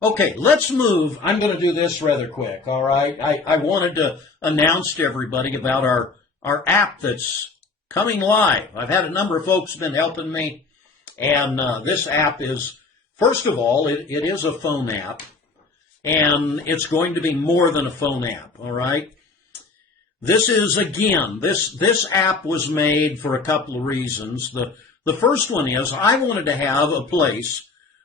Okay, let's move. I'm going to do this rather quick, all right? I wanted to announce to everybody about our app that's coming live. I've had a number of folks been helping me, and this app is, first of all, it is a phone app, and it's going to be more than a phone app, all right? This is, again, this app was made for a couple of reasons. The first one is I wanted to have a place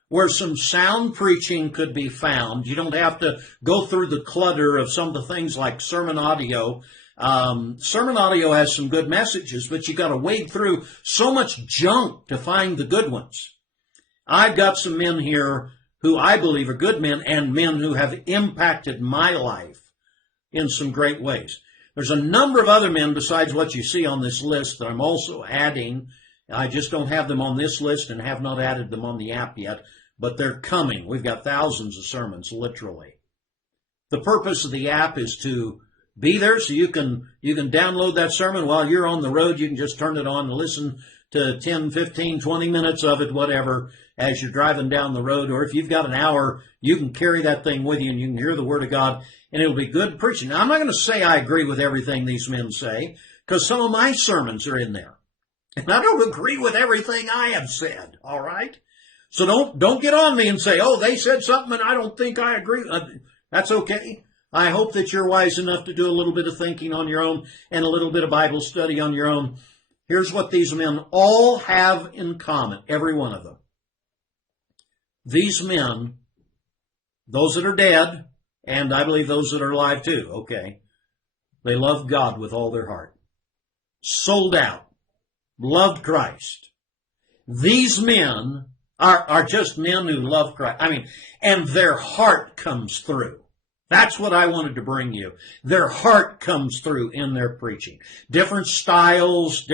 where some sound preaching could be found. You don't have to go through the clutter of some of the things like sermon audio. Sermon audio has some good messages, but you got to wade through so much junk to find the good ones. I've got some men here who I believe are good men and men who have impacted my life in some great ways. There's a number of other men besides what you see on this list that I'm also adding. I just don't have them on this list and have not added them on the app yet, but they're coming. We've got thousands of sermons, literally. The purpose of the app is to be there so you can download that sermon while you're on the road. You can just turn it on and listen to 10, 15, 20 minutes of it, whatever, as you're driving down the road. Or if you've got an hour, you can carry that thing with you and you can hear the Word of God, and it'll be good preaching. Now, I'm not going to say I agree with everything these men say, because some of my sermons are in there. And I don't agree with everything I have said, all right? So don't get on me and say, oh, they said something and I don't think I agree. That's okay. I hope that you're wise enough to do a little bit of thinking on your own and a little bit of Bible study on your own. Here's what these men all have in common, every one of them. These men, those that are dead, and I believe those that are alive too, okay, they love God with all their heart. Sold out. Loved Christ. These men are just men who love Christ. I mean, and their heart comes through. That's what I wanted to bring you. Their heart comes through in their preaching. Different styles,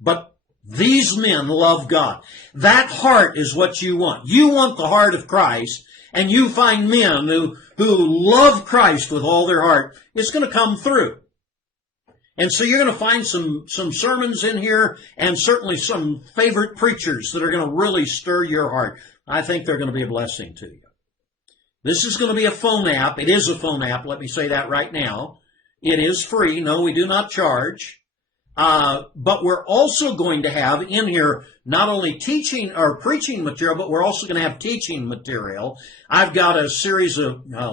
but these men love God. That heart is what you want. You want the heart of Christ, and you find men who love Christ with all their heart. It's going to come through. And so you're going to find some sermons in here and certainly some favorite preachers that are going to really stir your heart. I think they're going to be a blessing to you. This is going to be a phone app. It is a phone app. Let me say that right now. It is free. No, we do not charge. But we're also going to have in here not only teaching or preaching material, but we're also going to have teaching material. I've got a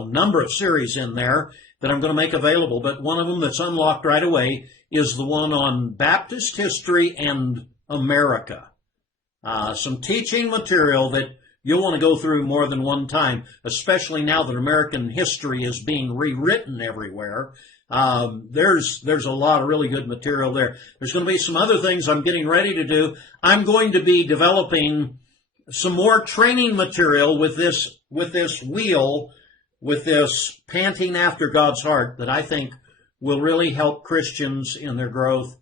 number of series in there that I'm going to make available, but one of them that's unlocked right away is the one on Baptist history and America. Some teaching material that you'll want to go through more than one time, especially now that American history is being rewritten everywhere. There's a lot of really good material there. There's going to be some other things I'm getting ready to do. I'm going to be developing some more training material with this wheel, with this panting after God's heart that I think will really help Christians in their growth.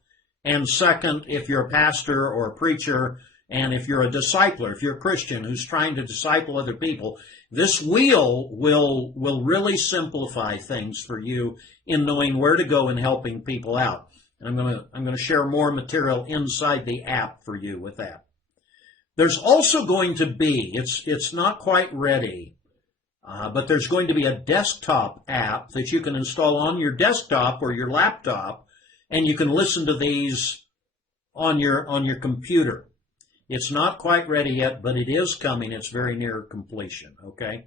And second, if you're a pastor or a preacher, and if you're a discipler, if you're a Christian who's trying to disciple other people, this wheel will really simplify things for you in knowing where to go and helping people out. And I'm going to share more material inside the app for you with that. There's also going to be, it's not quite ready, but there's going to be a desktop app that you can install on your desktop or your laptop, and you can listen to these on your computer. It's not quite ready yet, but it is coming. It's very near completion, okay?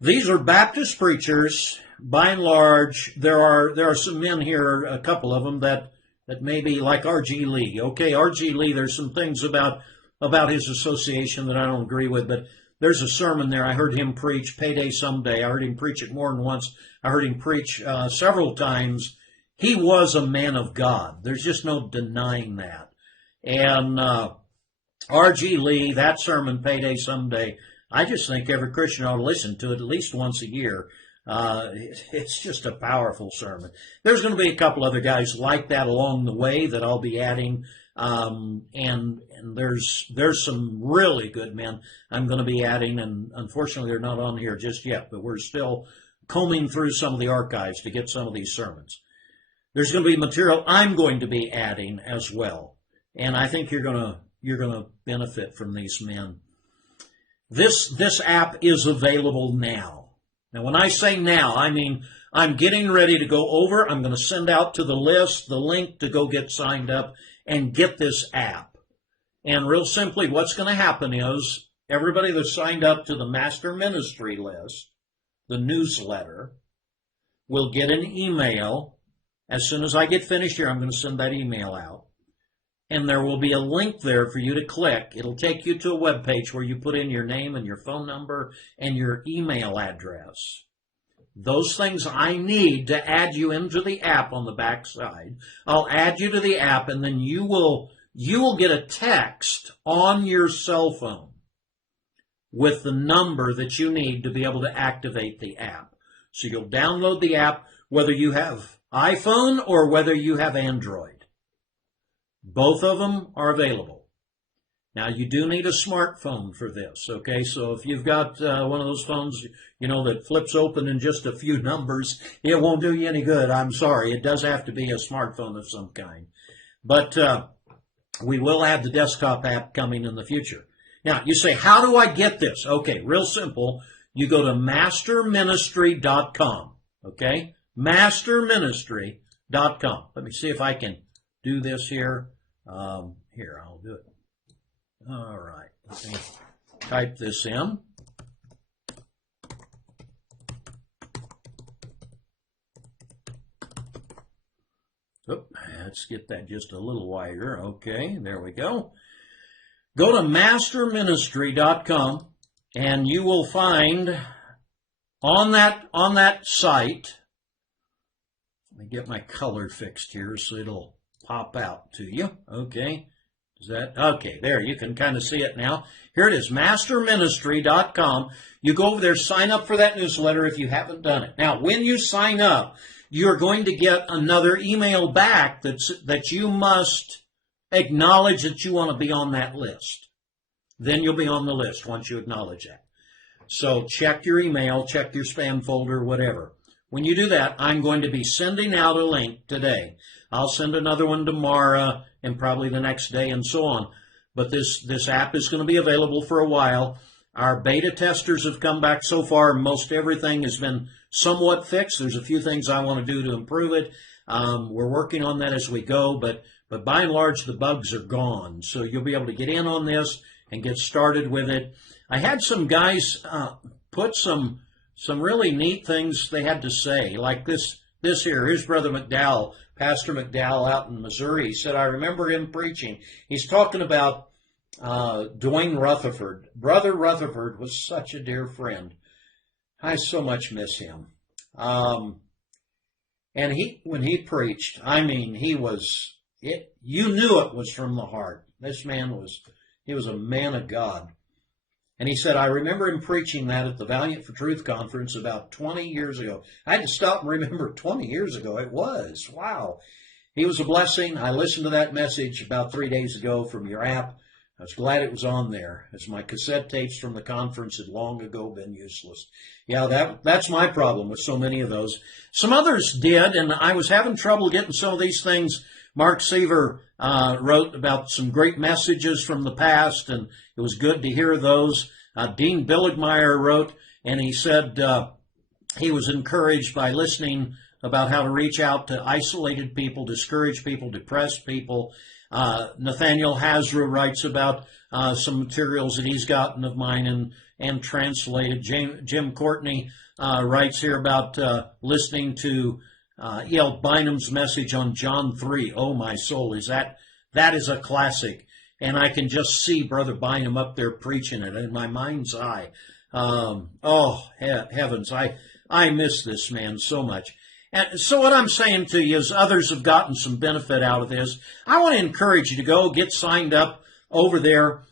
These are Baptist preachers. By and large, there are some men here, a couple of them, that may be like R.G. Lee. Okay, R.G. Lee, there's some things about his association that I don't agree with, but there's a sermon there. I heard him preach, Payday Someday. I heard him preach it more than once. I heard him preach several times. He was a man of God. There's just no denying that. And R.G. Lee, that sermon, Payday Someday, I just think every Christian ought to listen to it at least once a year. It's just a powerful sermon. There's going to be a couple other guys like that along the way that I'll be adding. And there's some really good men I'm going to be adding, and unfortunately they're not on here just yet, but we're still combing through some of the archives to get some of these sermons. There's going to be material I'm going to be adding as well, and I think you're going to benefit from these men. This app is available now. Now, when I say now, I mean I'm getting ready to go over. I'm going to send out to the list the link to go get signed up and get this app. And real simply, what's going to happen is everybody that's signed up to the Master Ministry list, the newsletter, will get an email. As soon as I get finished here, I'm going to send that email out. And there will be a link there for you to click. It'll take you to a web page where you put in your name and your phone number and your email address. Those things I need to add you into the app on the back side. I'll add you to the app, and then you will get a text on your cell phone with the number that you need to be able to activate the app. So you'll download the app whether you have iPhone or whether you have Android. Both of them are available. Now, you do need a smartphone for this, okay? So if you've got one of those phones, that flips open in just a few numbers, it won't do you any good. I'm sorry. It does have to be a smartphone of some kind. But we will have the desktop app coming in the future. Now, you say, how do I get this? Okay, real simple. You go to masterministry.com, okay? Masterministry.com. Let me see if I can do this here. Here, I'll do it. All right. Let me type this in. Oop, let's get that just a little wider. Okay, there we go. Go to masterministry.com, and you will find on that site, let me get my color fixed here so it'll pop out to you. Okay. Okay, there, you can kind of see it now. Here it is, masterministry.com. You go over there, sign up for that newsletter if you haven't done it. Now, when you sign up, you're going to get another email back that you must acknowledge that you want to be on that list. Then you'll be on the list once you acknowledge that. So check your email, check your spam folder, whatever. When you do that, I'm going to be sending out a link today. I'll send another one tomorrow and probably the next day and so on. But this app is going to be available for a while. Our beta testers have come back so far. Most everything has been somewhat fixed. There's a few things I want to do to improve it. We're working on that as we go, but by and large, the bugs are gone. So you'll be able to get in on this and get started with it. I had some guys put some really neat things they had to say, like this here. Here's Brother McDowell, Pastor McDowell out in Missouri. He said, I remember him preaching. He's talking about Dwayne Rutherford. Brother Rutherford was such a dear friend. I so much miss him. And when he preached, I mean, you knew it was from the heart. This man he was a man of God. And he said, I remember him preaching that at the Valiant for Truth conference about 20 years ago. I had to stop and remember 20 years ago. It was. Wow. He was a blessing. I listened to that message about 3 days ago from your app. I was glad it was on there, as my cassette tapes from the conference had long ago been useless. Yeah, that's my problem with so many of those. Some others did, and I was having trouble getting some of these things. Mark Seaver wrote about some great messages from the past, and it was good to hear those. Dean Billigmeyer wrote, and he said he was encouraged by listening about how to reach out to isolated people, discouraged people, depressed people. Nathaniel Hazra writes about some materials that he's gotten of mine and translated. Jim Courtney writes here about listening to E.L. Bynum's message on John 3. Oh, my soul, that is a classic. And I can just see Brother Bynum up there preaching it in my mind's eye. Heavens, I miss this man so much. And so what I'm saying to you is others have gotten some benefit out of this. I want to encourage you to go get signed up over there.